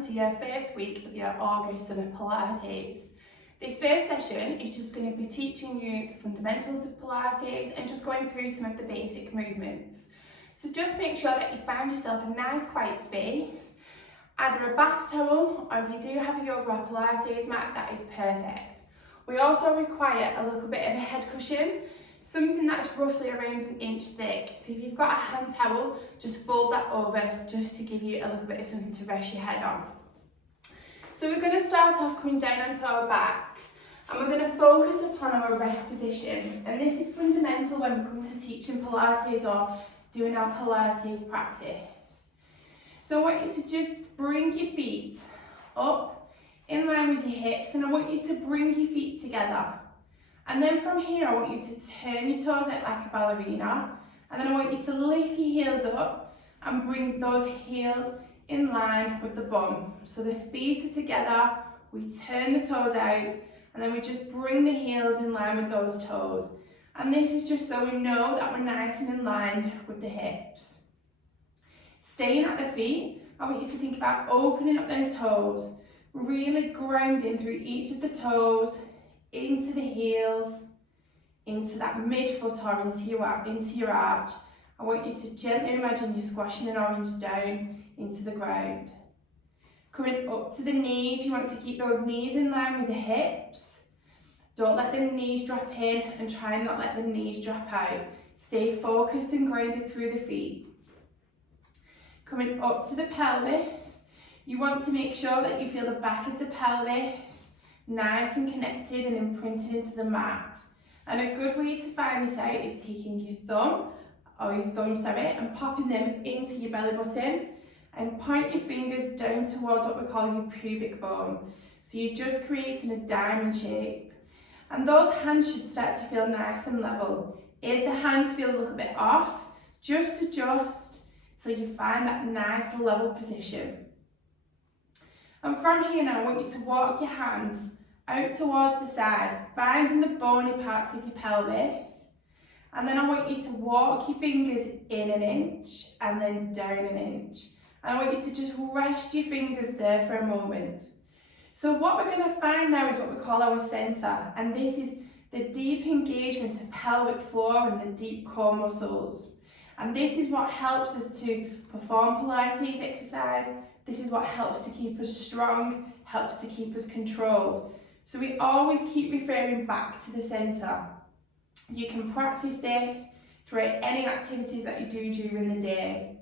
welcome to your first week of your August summer Pilates. This first session is just going to be teaching you the fundamentals of Pilates and just going through some of the basic movements. So just make sure that you find yourself a nice quiet space, either a bath towel or if you do have a yoga or Pilates mat, that is perfect. We also require a little bit of a head cushion, something that's roughly around an inch thick. So if you've got a hand towel, just fold that over just to give you a little bit of something to rest your head on. So we're going to start off coming down onto our backs and we're going to focus upon our rest position. And this is fundamental when we come to teaching Pilates or doing our Pilates practice. So I want you to just bring your feet up in line with your hips, and I want you to bring your feet together. And then from here, I want you to turn your toes out like a ballerina. And then I want you to lift your heels up and bring those heels in line with the bum. So the feet are together, we turn the toes out, and then we just bring the heels in line with those toes. And this is just so we know that we're nice and in line with the hips. Staying at the feet, I want you to think about opening up them toes, really grounding through each of the toes, into the heels, into that midfoot or into your arch. I want you to gently imagine you're squashing an orange down into the ground. Coming up to the knees, you want to keep those knees in line with the hips. Don't let the knees drop in and try and not let the knees drop out. Stay focused and grounded through the feet. Coming up to the pelvis, you want to make sure that you feel the back of the pelvis nice and connected and imprinted into the mat. And a good way to find this out is taking your thumb, and popping them into your belly button and point your fingers down towards what we call your pubic bone. So you're just creating a diamond shape. And those hands should start to feel nice and level. If the hands feel a little bit off, just adjust so you find that nice level position. And from here now, I want you to walk your hands out towards the side, finding the bony parts of your pelvis. And then I want you to walk your fingers in an inch and then down an inch. And I want you to just rest your fingers there for a moment. So what we're going to find now is what we call our center. And this is the deep engagement of pelvic floor and the deep core muscles. And this is what helps us to perform Pilates exercise. This is what helps to keep us strong, helps to keep us controlled. So we always keep referring back to the centre. You can practice this throughout any activities that you do during the day.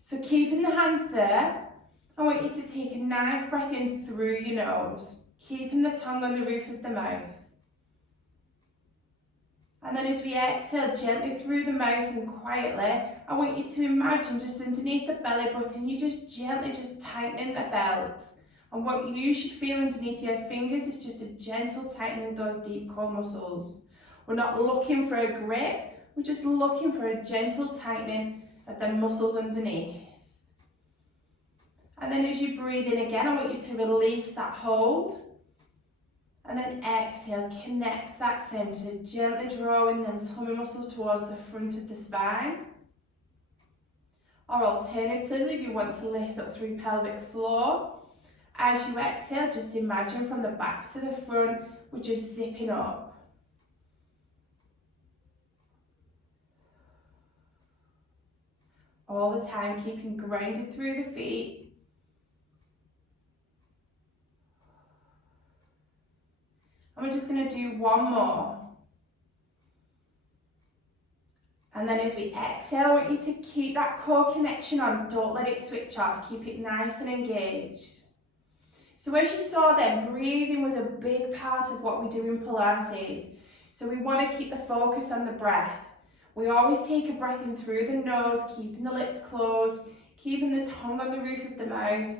So keeping the hands there, I want you to take a nice breath in through your nose, keeping the tongue on the roof of the mouth. And then as we exhale gently through the mouth and quietly, I want you to imagine just underneath the belly button, you gently tightening the belt. And what you should feel underneath your fingers is just a gentle tightening of those deep core muscles. We're not looking for a grip, we're just looking for a gentle tightening of the muscles underneath. And then as you breathe in again, I want you to release that hold. And then exhale, connect that centre, gently drawing them tummy muscles towards the front of the spine. Or alternatively, if you want to lift up through pelvic floor, as you exhale, just imagine from the back to the front, we're just zipping up. All the time, keeping grounded through the feet. And we're just going to do one more. And then as we exhale, I want you to keep that core connection on. Don't let it switch off. Keep it nice and engaged. So as you saw then, breathing was a big part of what we do in Pilates. So we want to keep the focus on the breath. We always take a breath in through the nose, keeping the lips closed, keeping the tongue on the roof of the mouth.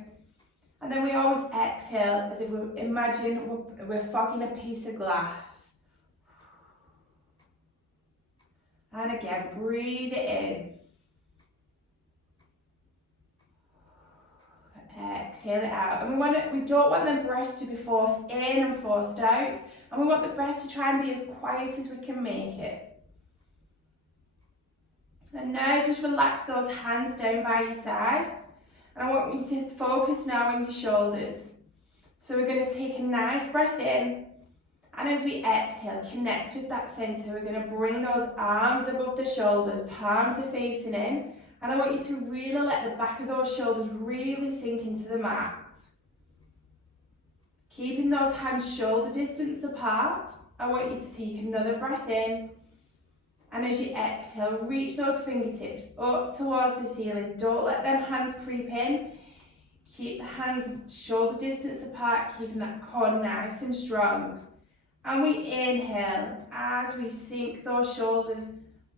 And then we always exhale as if we imagine we're fogging a piece of glass. And again, breathe it in. Exhale it out. And we don't want the breath to be forced in and forced out. And we want the breath to try and be as quiet as we can make it. And now just relax those hands down by your side. And I want you to focus now on your shoulders. So we're going to take a nice breath in, and as we exhale, connect with that centre. We're going to bring those arms above the shoulders, palms are facing in, and I want you to really let the back of those shoulders really sink into the mat. Keeping those hands shoulder distance apart, I want you to take another breath in, and as you exhale, reach those fingertips up towards the ceiling. Don't let them hands creep in. Keep the hands shoulder distance apart, keeping that core nice and strong. And we inhale as we sink those shoulders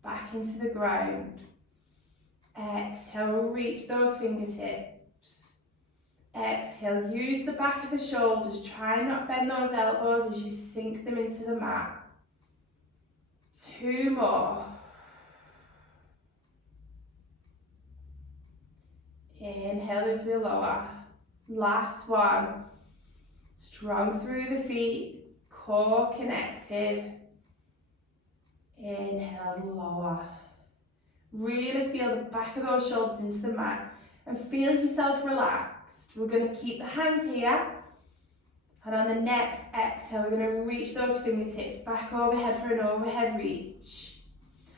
back into the ground. Exhale, reach those fingertips. Exhale, use the back of the shoulders. Try not bend those elbows as you sink them into the mat. 2 more. Inhale as we lower. Last one. Strong through the feet. Core connected. Inhale, lower. Really feel the back of those shoulders into the mat and feel yourself relaxed. We're going to keep the hands here, and on the next exhale we're going to reach those fingertips back overhead for an overhead reach.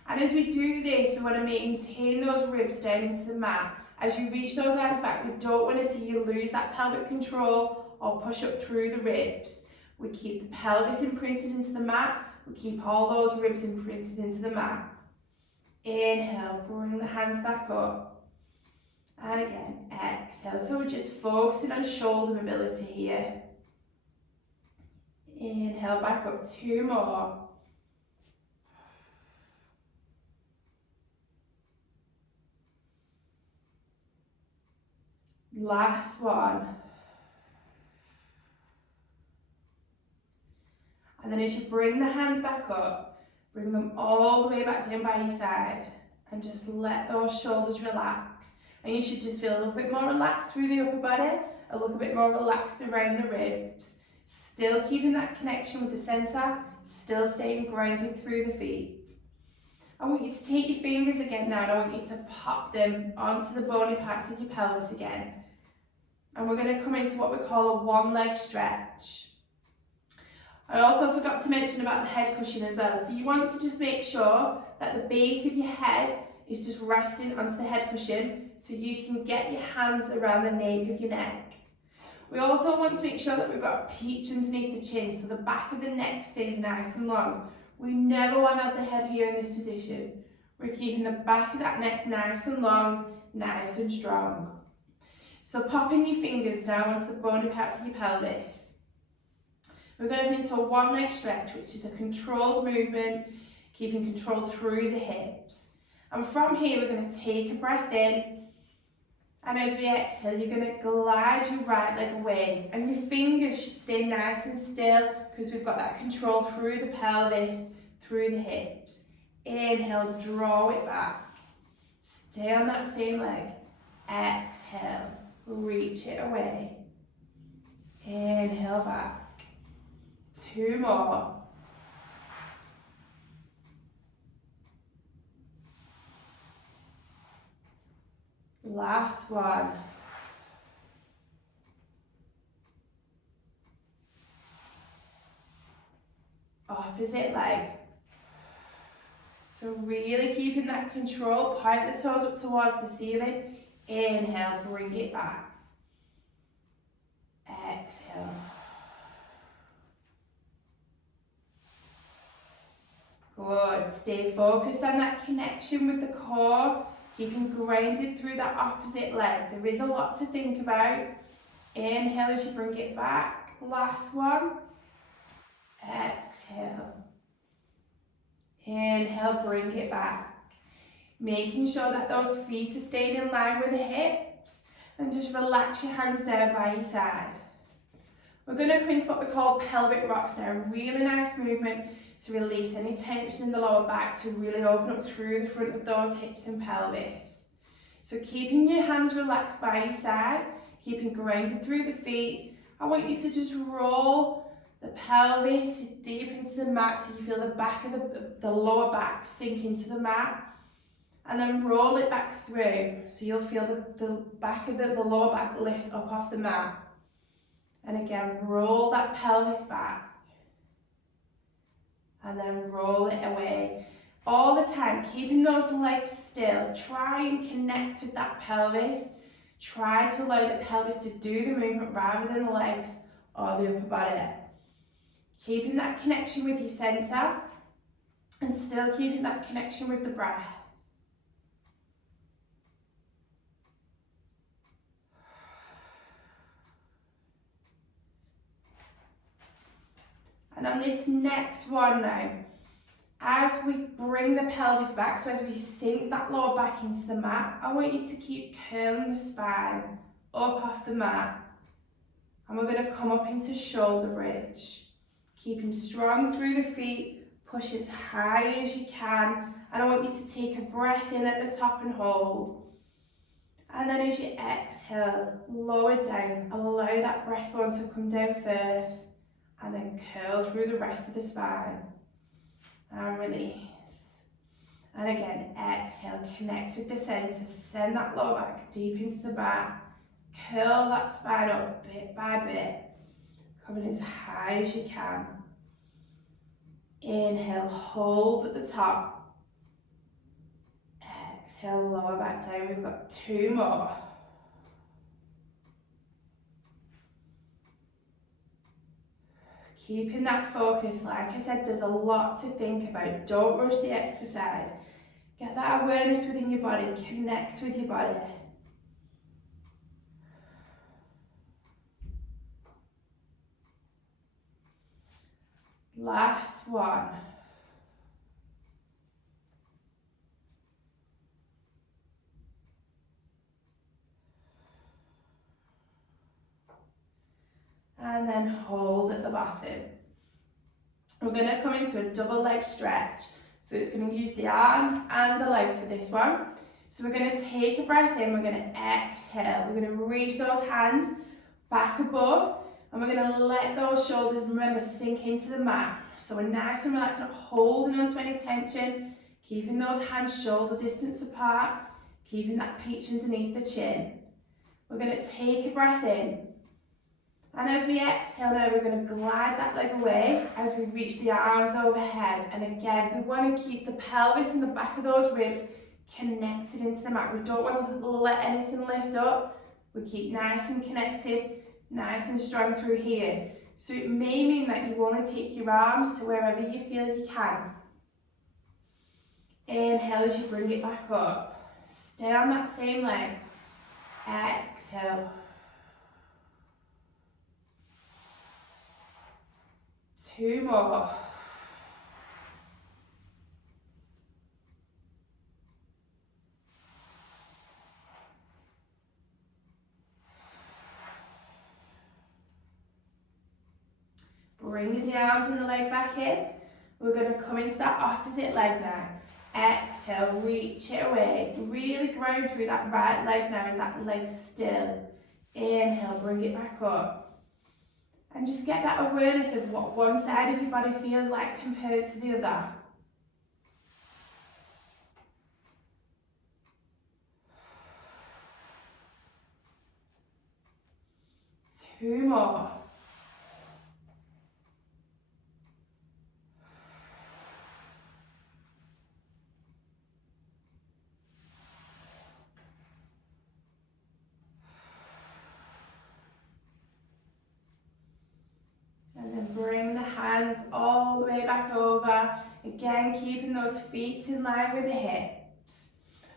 And as we do this, we want to maintain those ribs down into the mat. As you reach those arms back, we don't want to see you lose that pelvic control or push up through the ribs. We keep the pelvis imprinted into the mat. We keep all those ribs imprinted into the mat. Inhale, bring the hands back up. And again, exhale. So we're just focusing on shoulder mobility here. Inhale, back up. 2 more. Last one. And then as you bring the hands back up, bring them all the way back down by your side and just let those shoulders relax. And you should just feel a little bit more relaxed through the upper body, a little bit more relaxed around the ribs. Still keeping that connection with the centre, still staying grounded through the feet. I want you to take your fingers again now, and I want you to pop them onto the bony parts of your pelvis again. And we're going to come into what we call a one-leg stretch. I also forgot to mention about the head cushion as well. So you want to just make sure that the base of your head is just resting onto the head cushion so you can get your hands around the nape of your neck. We also want to make sure that we've got a peach underneath the chin so the back of the neck stays nice and long. We never want to have the head here in this position. We're keeping the back of that neck nice and long, nice and strong. So popping your fingers now onto the bony parts of your pelvis. We're going to go into a one-leg stretch, which is a controlled movement, keeping control through the hips. And from here, we're going to take a breath in, and as we exhale, you're going to glide your right leg away, and your fingers should stay nice and still because we've got that control through the pelvis, through the hips. Inhale, draw it back. Stay on that same leg. Exhale, reach it away. Inhale back. 2 more. Last one. Opposite leg. So really keeping that control, point the toes up towards the ceiling. Inhale, bring it back. Exhale. Good. Stay focused on that connection with the core, keeping grounded through that opposite leg. There is a lot to think about. Inhale as you bring it back. Last one. Exhale. Inhale, bring it back. Making sure that those feet are staying in line with the hips, and just relax your hands down by your side. We're going to come into what we call pelvic rocks now. A really nice movement to release any tension in the lower back, to really open up through the front of those hips and pelvis. So keeping your hands relaxed by your side, keeping grounded through the feet. I want you to just roll the pelvis deep into the mat so you feel the back of the lower back sink into the mat. and then roll it back through. So you'll feel the back of the lower back lift up off the mat. And again, roll that pelvis back. And then roll it away. All the time, keeping those legs still. Try and connect with that pelvis. Try to allow the pelvis to do the movement rather than the legs or the upper body. Keeping that connection with your centre and still keeping that connection with the breath. And on this next one now, as we bring the pelvis back, so as we sink that lower back into the mat, I want you to keep curling the spine up off the mat. And we're going to come up into shoulder bridge. Keeping strong through the feet, push as high as you can. And I want you to take a breath in at the top and hold. And then as you exhale, lower down, allow that breastbone to come down first. And then curl through the rest of the spine. And release. And again, exhale, connect with the centre, send that lower back deep into the mat. Curl that spine up bit by bit, coming as high as you can. Inhale, hold at the top. Exhale, lower back down. We've got 2 more. Keeping that focus, like I said, there's a lot to think about. Don't rush the exercise. Get that awareness within your body, connect with your body. Last one. And then hold at the bottom. We're going to come into a double leg stretch. So it's going to use the arms and the legs for this one. So we're going to take a breath in, we're going to exhale. We're going to reach those hands back above. And we're going to let those shoulders, remember, sink into the mat. So we're nice and relaxed, not holding on to any tension. Keeping those hands shoulder distance apart. Keeping that peach underneath the chin. We're going to take a breath in. And as we exhale now, we're going to glide that leg away as we reach the arms overhead. And again, we want to keep the pelvis and the back of those ribs connected into the mat. We don't want to let anything lift up. We keep nice and connected, nice and strong through here. So it may mean that you want to take your arms to wherever you feel you can. Inhale as you bring it back up. Stay on that same leg. Exhale. 2 more. Bringing the arms and the leg back in. We're going to come into that opposite leg now. Exhale, reach it away. Really ground through that right leg now as that leg still. Inhale, bring it back up. And just get that awareness of what one side of your body feels like compared to the other. Two more. And then bring the hands all the way back over. Again, keeping those feet in line with the hips.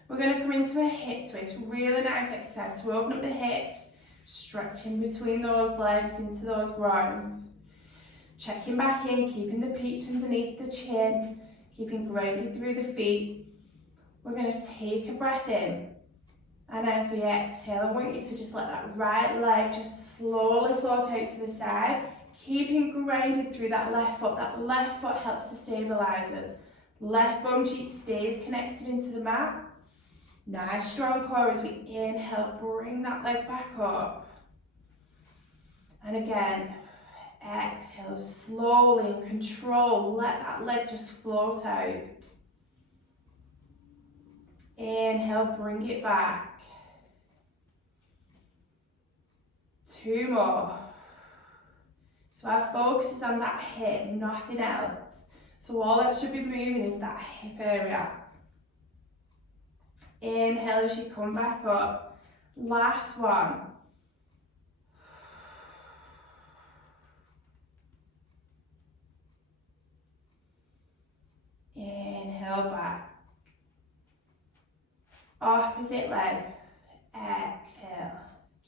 We're going to come into a hip twist. Really nice exercise to open up the hips, stretching between those legs into those groins. Checking back in, keeping the peach underneath the chin, keeping grounded through the feet. We're going to take a breath in. And as we exhale, I want you to just let that right leg just slowly float out to the side. Keeping grounded through that left foot. That left foot helps to stabilise us. Left bum cheek stays connected into the mat. Nice strong core as we inhale, bring that leg back up. And again, exhale slowly and control. Let that leg just float out. Inhale, bring it back. 2 more. So our focus is on that hip, nothing else. So all that should be moving is that hip area. Inhale as you come back up. Last one. Inhale back. Opposite leg. Exhale.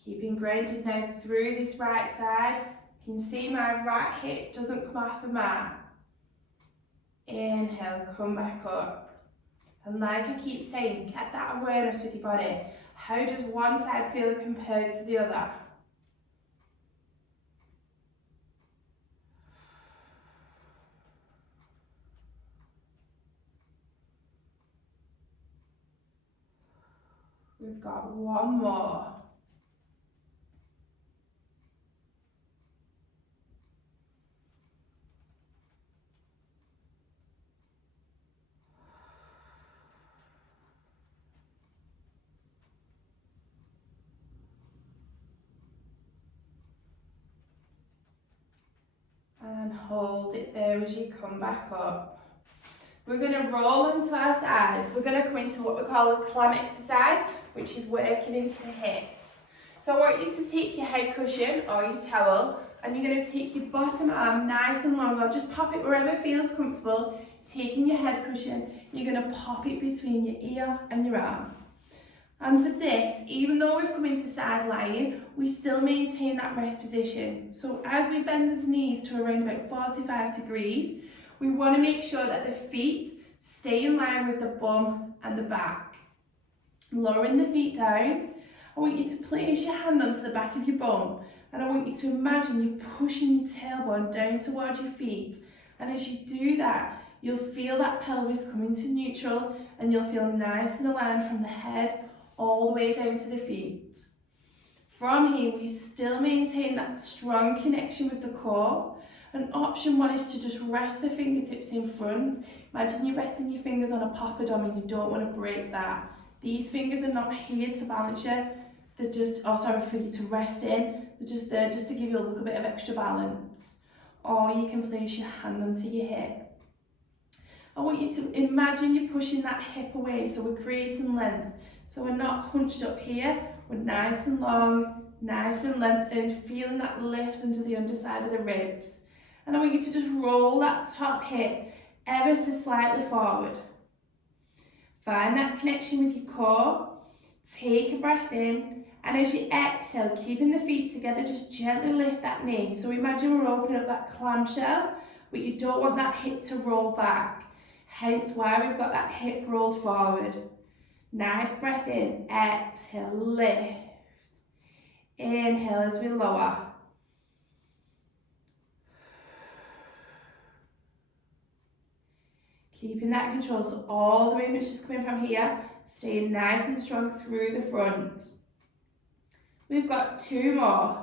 Keeping grounded now through this right side. You can see my right hip doesn't come off the mat. Inhale, come back up. And like I keep saying, get that awareness with your body. How does one side feel compared to the other? We've got one more. And hold it there as you come back up. We're going to roll onto our sides. We're going to come into what we call a clam exercise, which is working into the hips. So I want you to take your head cushion or your towel, and you're going to take your bottom arm nice and long, or just pop it wherever feels comfortable. Taking your head cushion, you're going to pop it between your ear and your arm. And for this, even though we've come into side lying, we still maintain that rest position. So as we bend the knees to around about 45 degrees, we want to make sure that the feet stay in line with the bum and the back. Lowering the feet down, I want you to place your hand onto the back of your bum, and I want you to imagine you're pushing your tailbone down towards your feet. And as you do that, you'll feel that pelvis come into neutral, and you'll feel nice and aligned from the head all the way down to the feet. From here, we still maintain that strong connection with the core. And option one is to just rest the fingertips in front. Imagine you're resting your fingers on a poppadom and you don't want to break that. These fingers are not here to balance you. They're just, for you to rest in. They're just there just to give you a little bit of extra balance. Or you can place your hand onto your hip. I want you to imagine you're pushing that hip away, so we're creating length. So we're not hunched up here, we're nice and long, nice and lengthened, feeling that lift under the underside of the ribs. And I want you to just roll that top hip ever so slightly forward. Find that connection with your core, take a breath in, and as you exhale, keeping the feet together, just gently lift that knee. So imagine we're opening up that clamshell, but you don't want that hip to roll back. Hence why we've got that hip rolled forward. Nice breath in, exhale, lift. Inhale as we lower. Keeping that control, so all the movement's just coming from here, staying nice and strong through the front. We've got 2 more.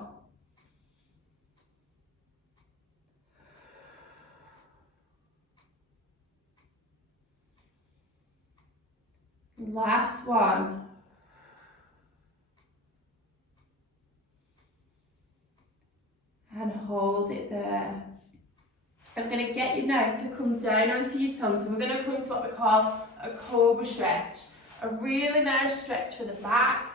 Last one. And hold it there. I'm going to get you now to come down onto your tongue. So we're going to come into what we call a cobra stretch. A really nice stretch for the back,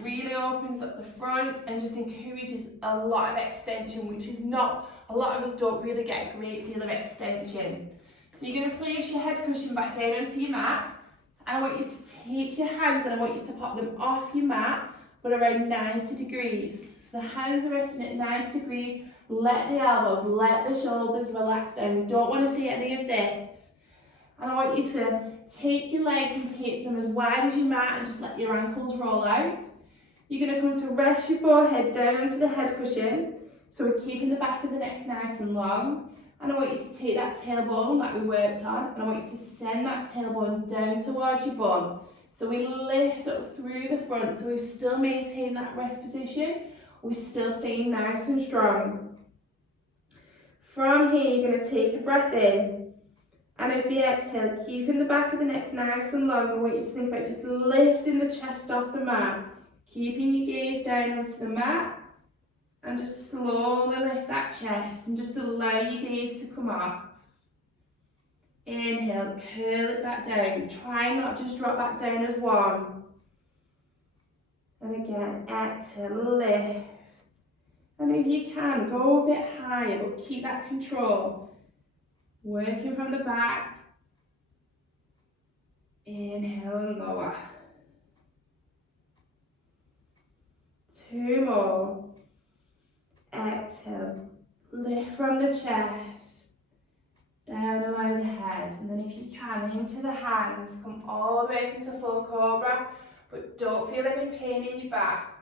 really opens up the front and just encourages a lot of extension, which is not, a lot of us don't really get a great deal of extension. So you're going to place your head cushion back down onto your mat, and I want you to take your hands and I want you to pop them off your mat, but around 90 degrees. So the hands are resting at 90 degrees. Let the elbows, let the shoulders relax down. We don't want to see any of this. And I want you to take your legs and take them as wide as your mat and just let your ankles roll out. You're going to come to rest your forehead down onto the head cushion. So we're keeping the back of the neck nice and long. And I want you to take that tailbone that we worked on, and I want you to send that tailbone down towards your bum. So we lift up through the front, so we've still maintained that rest position. We're still staying nice and strong. From here, you're going to take a breath in, And as we exhale, keeping the back of the neck nice and long, I want you to think about just lifting the chest off the mat, keeping your gaze down onto the mat, and just slowly lift that chest and just allow your gaze to come off. Inhale, curl it back down. Try not just drop back down as one. And again, exhale, lift. And if you can, go a bit higher, but keep that control. Working from the back. Inhale and lower. 2 more. Exhale, lift from the chest. Down along the head, and then if you can, into the hands, come all the way up into full cobra, but don't feel any pain in your back.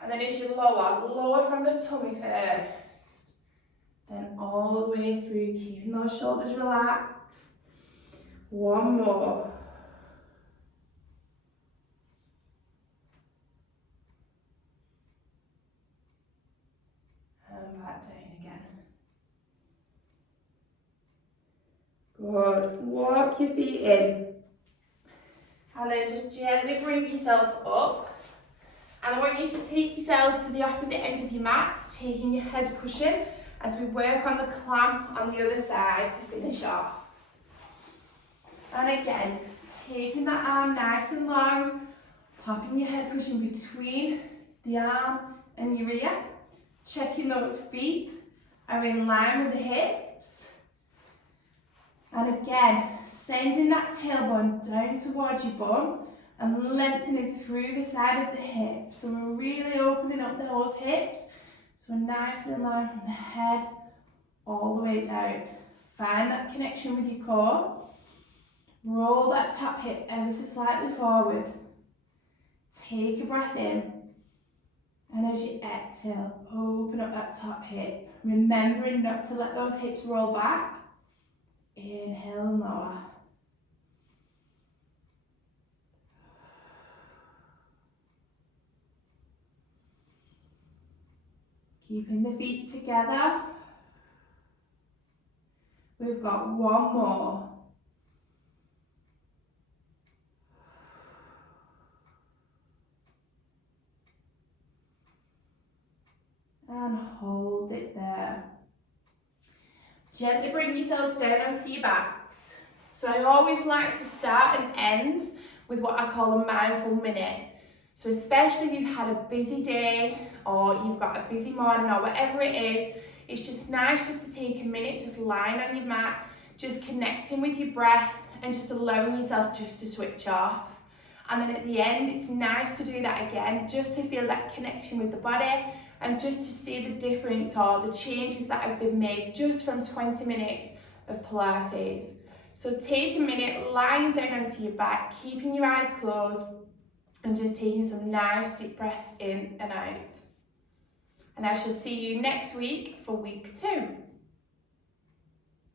And then as you lower from the tummy first, then all the way through, keeping those shoulders relaxed. 1 more. And back down again. Good. Walk your feet in. And then just gently bring yourself up. And I want you to take yourselves to the opposite end of your mats, taking your head cushion as we work on the clamp on the other side to finish off. And again, taking that arm nice and long, popping your head cushion between the arm and your ear, checking those feet are in line with the hips. And again, sending that tailbone down towards your bum and lengthening through the side of the hip. So we're really opening up those hips. So we're nice and line from the head all the way down. Find that connection with your core. Roll that top hip ever so slightly forward. Take a breath in. And as you exhale, open up that top hip. Remembering not to let those hips roll back. Inhale and lower. Keeping the feet together. We've got 1 more. And hold it there. Gently bring yourselves down onto your backs. So I always like to start and end with what I call a mindful minute. So especially if you've had a busy day or you've got a busy morning or whatever it is, it's just nice just to take a minute, just lying on your mat, just connecting with your breath and just allowing yourself just to switch off. And then at the end, it's nice to do that again, just to feel that connection with the body and just to see the difference or the changes that have been made just from 20 minutes of Pilates. So take a minute, lying down onto your back, keeping your eyes closed and just taking some nice deep breaths in and out. And I shall see you next week for week 2.